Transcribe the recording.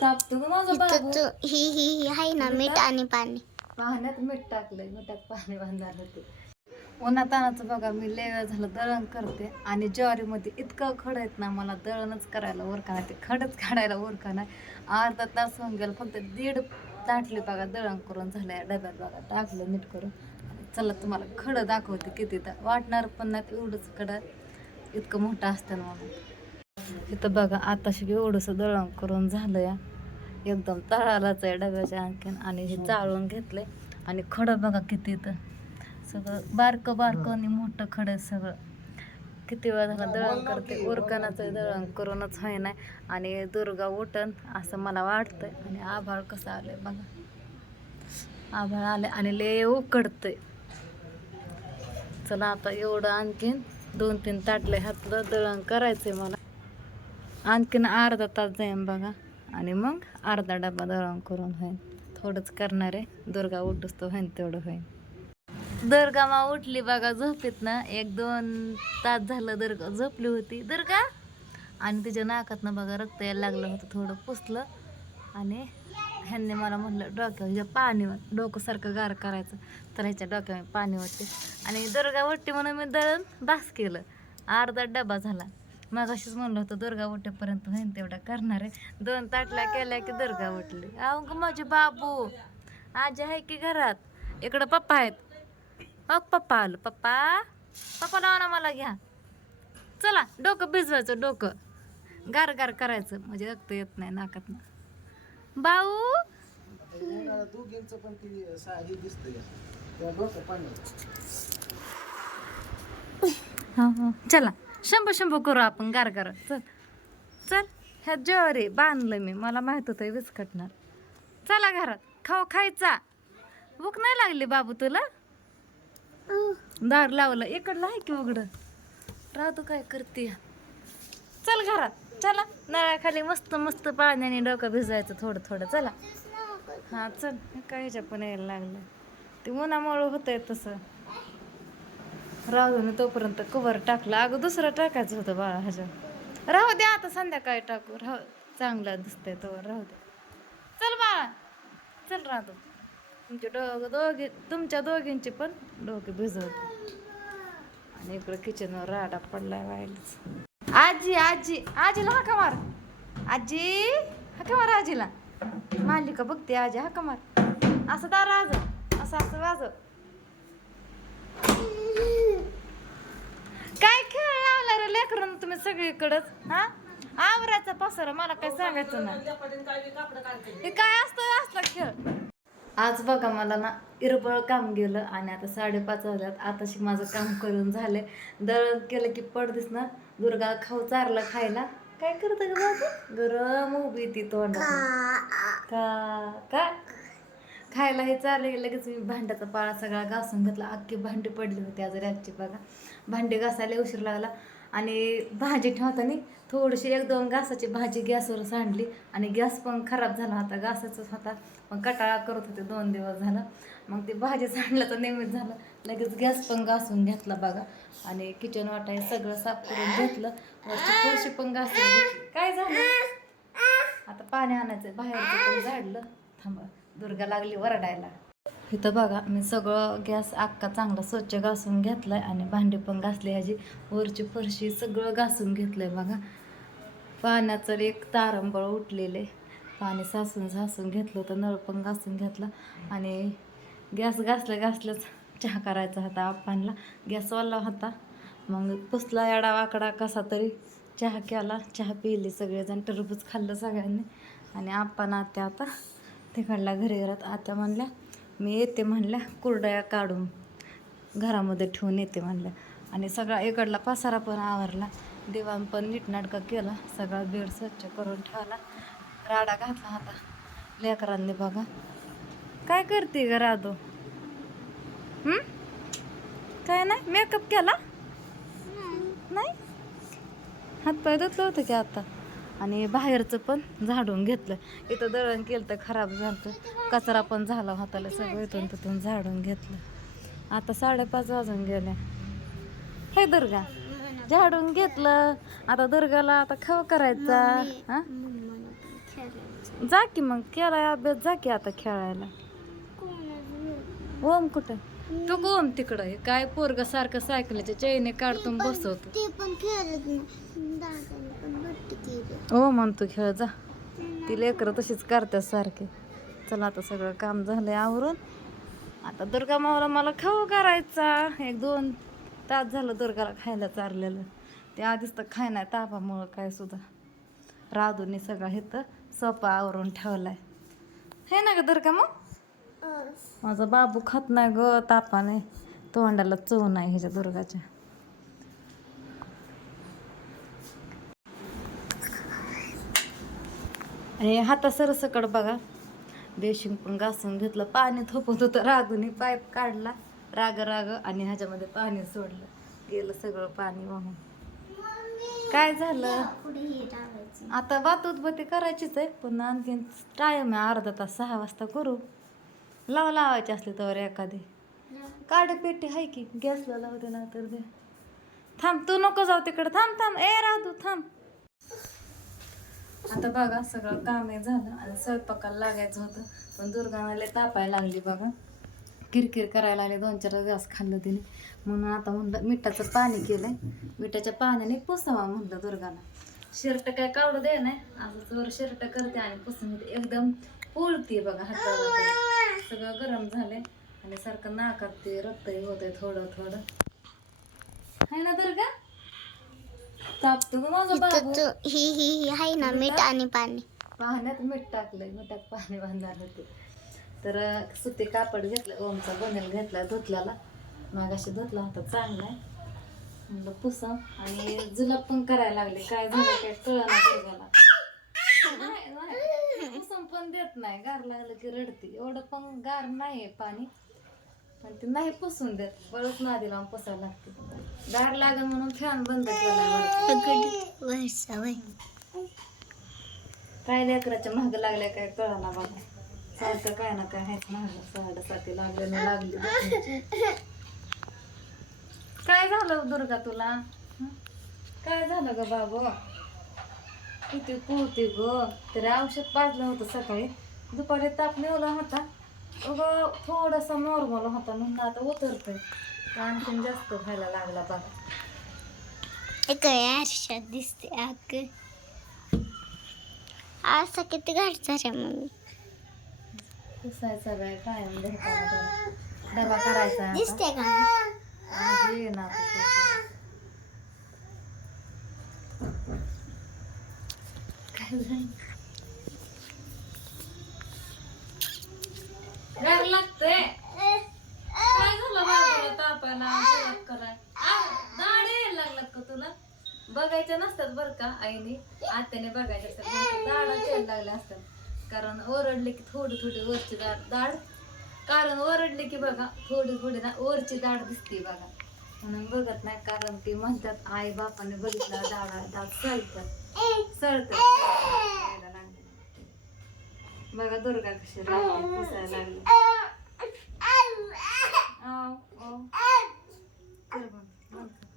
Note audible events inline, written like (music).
तापतो ग माझा बाबू? तो- ही ही ही आहे ना मीठ आणि पाणी. पाण्यात मीठ टाकलंय मिठात पाणी बांधणार होते. उन्हातानाचं बघा मी लय वेळ झालं दळण करते आणि ज्वारीमध्ये इतकं खड आहेत ना मला दळणच करायला उरका नाही ते खडच काढायला उरका नाही. अर्धा तास होऊन गेलं फक्त दीड ताटली बघा दळण करून झालंय डब्यात बघा टाकलं नीट करून. चला तुम्हाला खडं दाखवते किती तर. वाटणार पण नाही एवढंच खडं इतकं मोठं असतं ना म्हणून. इथं बघा आताशी एवढंसं दळण करून झालं या. एकदम तळालाच आहे डब्याच्या आणखीन. आणि हे चाळून घेतलंय. आणि खडं बघा किती इथं. सगळं बारकं बारकं आणि मोठं खडं सगळं. किती वेळा झाला दळण करते. उरकणाचं दळण करूनच होय नाही. आणि दुर्गा उठन असं मला वाटतंय. आणि आभाळ कसं आलंय बघा. आभाळ आले आणि लय उकडतंय. चला आता एवढं आणखीन दोन तीन ताटले हातलं दळण करायचंय मला. आणखीन अर्धा तास जाईन बघा. आणि मग अर्धा डबा दळण करून होईन. थोडंच करणार आहे. दुर्गा उठूस तो होईन तेवढं होईन. दुर्गा मा उठली बघा झोपेत ना एक दोन तास झालं दुर्गा झोपली होती. दुर्गा आणि तिच्या नाकातनं बघा रक्त यायला लागलं होतं थोडं पुसलं. आणि ह्यांनी मला म्हटलं डोक्यावर हिच्या पाणी डोकंसारखं डोकं सारखं गार करायचं तर ह्याच्या डोक्यावर पाणी होते. आणि दुर्गा उठली म्हणून मी दळण बास केलं. अर्धा डबा झाला. मग अशीच म्हणलं होतं दुर्गा उठेपर्यंत होईन तेवढा करणार आहे. दोन ताटल्या केल्या की दुर्गा उठली. अहो ग माझे बाबू आजी आहे की घरात? इकडं पप्पा आहेत. हो पप्पा आलं. पप्पा पप्पा लावा ना मला घ्या. चला डोकं भिजवायचं डोकं. गार गार करायचं. म्हणजे रक्त येत नाही नाकातनं बाऊ दोघींचं पण ती सा- दिसतंय. त्या डोक्यात पाणी. हा हा. चला. शंभू शंभू करू आपण गार गार चल. चल. ह्या ज्वारी बांधलं मी. मला माहीत होतं विस्कटणार. चला घरात. खाऊ खायचा. भूक नाही लागली बाबू तुला? दार लावलं. इकडलं आहे की उघडं? राहतो काय करते? चल घरात. चला. नळाखाली मस्त मस्त पाण्याने डोकं भिजायचं थोडं थोडं. चला. हा चल. काय ह्याच्या पण यायला लागलं ते उन्हामुळं होतंय तसं. राहू तोपर्यंत कवर टाकलं. अगं दुसरं टाकायचं होतं बाळा ह्याच्या राहू द्या आता संध्याकाळी टाकू. राहू चांगलं दिसतंय तोवर राहू द्या चल बाळा. चल राहतो तुमचे डोकं दोघे तुमच्या दोघींचे पण डोके भिजवते. आणि इकडं किचनवर राडा पडलाय व्हायलाच आजी आजी आजीला हाका मार. आजी हाका मार आजीला. मालिका बघते आजी हाका मार. असं दार वाजव असं असं वाजव काय खेळ लावला रे लेकरून तुम्ही सगळीकडच? हा? आवराचा पसारा मला काय सांगायचं नाही. हे काय असतं असला खेळ. आज बघा मला ना इरबळ काम गेलं आणि आता साडेपाच वाजल्यात. आताशी माझं काम करून झालंय. दळण केलं की पडदिस ना दुर्गा खाऊ चारला खायला. काय करतं ग बाबू? गरम उभी ती तोंड का? का? खायला हे चालले लगेच मी भांड्याचा पाळा सगळा घासून घेतला. अख्खी भांडी पडली होती आज रॅकची बघा. भांडी घासायला उशीर लागला. आणि भाजी ठेवताना थोडीशी एक दोन घासाची भाजी गॅसवर सांडली आणि गॅस पण खराब झाला होता घासाचाच होता. मग कटाळा करत होते दोन दिवस झालं. मग ती भाजी सांडलं तर नेहमीच झालं. लगेच गॅस पण घासून घेतला बघा. आणि किचन वाटाय सगळं साफ करून घेतलं. वरची फरशी पण घासून काय झालं? आता पाणी आणायचं बाहेरचं पण झाडलं. थांबा. दुर्गा लागली वरडायला. इथं बघा मी सगळं गॅस अख्खा चांगला स्वच्छ घासून घेतलाय आणि भांडी पण घासली ह्याची वरची फरशी सगळं घासून घेतलंय बघा. पाण्याचं एक तारंबळ उठलेले. पाणी सासून सासून घेतलं होतं नळ पण घासून घेतला. आणि गॅस घासल्या घासल्याच चहा करायचा होता आपणला गॅस वाला होता. मग पुसला एडा वाकडा कसा तरी. चहा केला चहा पिली सगळेजण टरबूज खाल्लं सगळ्यांनी. आणि आपण आत्या आता तिकडला घरी घरात आत्या म्हणल्या मी येते म्हणल्या कुरडया काढून घरामध्ये ठेवून येते म्हणल्या आणि सगळा इकडला पसारा पण आवरला. दिवाण पण नीटनाटका केला. सगळा बेड स्वच्छ करून ठेवला. राडा घातला होता लेकरांनी बघा. काय करते ग राधो? काय नाही? मेकअप केला? नाही. हातपाय धुतलं होतं की आता? आणि बाहेरचं पण झाडून घेतलं. इथं दळण केलं तर खराब झालं कचरा पण झाला हाताला सगळं इथून तिथून झाडून घेतलं. आता साडेपाच वाजून गेले. हे दुर्गा झाडून घेतलं. आता दुर्गाला आता खाऊ करायचा. हा? जा की मग केलाय अभ्यास जा की आता खेळायला. ओम कुठं? तू ओम तिकडं? हे काय पोरग सारखं सायकलीच्या चैने काढतून बसवतो. ते पण खेळत नाही. दादाने पण बट्टी केली. ओ म्हणतो खेळ जा. ती लेकरं तशीच करतात सारखे. चला आता सगळं काम झालंय आवरून. आता दुर्गा माऊला मला खाऊ करायचा. एक दोन तास झालं दुर्गाला खायला चारलेलं ते आधीच तर खाय नाही तापामुळं काय सुद्धा. राधूने सगळं हे तर सोपा आवरून ठेवलाय. हे ना ग दुर्गा मग माझा बाबू खात नाही ग तापाने. तोंडाला चव नाही ह्याच्या दुर्गाच्या. आणि हाता सरसकड बघा. बेशिंग पण घासून घेतलं. पाणी थोपत होतं. रागूने पाईप काढला. राग राग आणि ह्याच्यामध्ये पाणी सोडलं. गेलं सगळं पाणी वाहून. काय झालं? आता वातूत बती करायचीच आहे. पण आणखीन टाईम आहे. अर्धा तास सहा वाजता करू. लाव लावायची असली तर एखादी. काढ पेटी आहे की. गॅसला लावू दे ना तर दे. थांब तू नको जाऊ तिकडे. थांब थांब. ए राहू थांब. आता बघा सगळं काम झालं आणि स्वयंपाकाला लागायचं होतं. पण दुर्गाला तापायला लागली बघा. किरकिर करायला लागले. दोन चार दिवस खाल्लं तिने. म्हणून आता म्हणलं मिठाचं पाणी केलंय. मिठाच्या पाण्याने पुसावा म्हणलं दुर्गाला. शर्ट काय काढू दे नाही असं वर शर्ट करते आणि पुसून एकदम पोळते बघा हाताला तरी. सगळं गरम झालंय. आणि सारखं नाकात ते रक्तही होतंय थोडं थोडं. आहे ना दुर्गा? तापतो ग माझा बाबू. ही ही ही आहे ना मीठ आणि पाणी. पाण्यात मीठ टाकलंय मिठात पाणी बांधणार होते तर सुती कापड घेतलं ओमचा बनेल घेतला धुतल्याला. मागाशी धुतला होता चांगला आहे. म्हणलं पुसा. आणि जुलाब पण करायला लागले. काय झालं काय कळलं दुर्गाला नाही, नाही. पण देत नाही. गार लागलं की रडते. एवढं पण गार नाही पाणी. पण ते नाही पुसून देत. बळच नादी लावून पुसायला लागते. गार लागल म्हणून फॅन बंद केला काय लेकराच्या महाग लागल्या काय कळाला बघा सारखं काय ना काय आहेत महाग साडेसाती लागले ना लागली काय झालं दुर्गा तुला? हं? काय झालं ग बाबू? किती पोहते ग. तरी औषध पाजलं होतं सकाळी. दुपारी ताप नेवला होता. अग थोडासा नॉर्मल होता म्हणून आता उतरतोय. आणखीन जास्त व्हायला लागला बघा. एक आरशात दिसते अग. आरसा किती घालचा रे मम्मी? पुसायचा बाय कायम. डबा करायचा आता. दिसते का? आज ये काय झालं? गार काय झालं बाबाला तापायला जेवण कराय. आ, दाढ लागलात का तुला? बघायच्या नसतात बरं का आईने. आत्याने बघायच्या असतात दाडा यायला लागल्या असतात. कारण ओरडले की थोडी थोडी वरची दाड दाढ. कारण ओरडले की बघा थोडी थोडी ना वरची दाढ दिसते बघा म्हणून बघत नाही कारण ती म्हणतात आई बापाने बघितलं दाडा दात सळतात सळतात. बघा दुर्गा कशी पुसायला लागली. (laughs)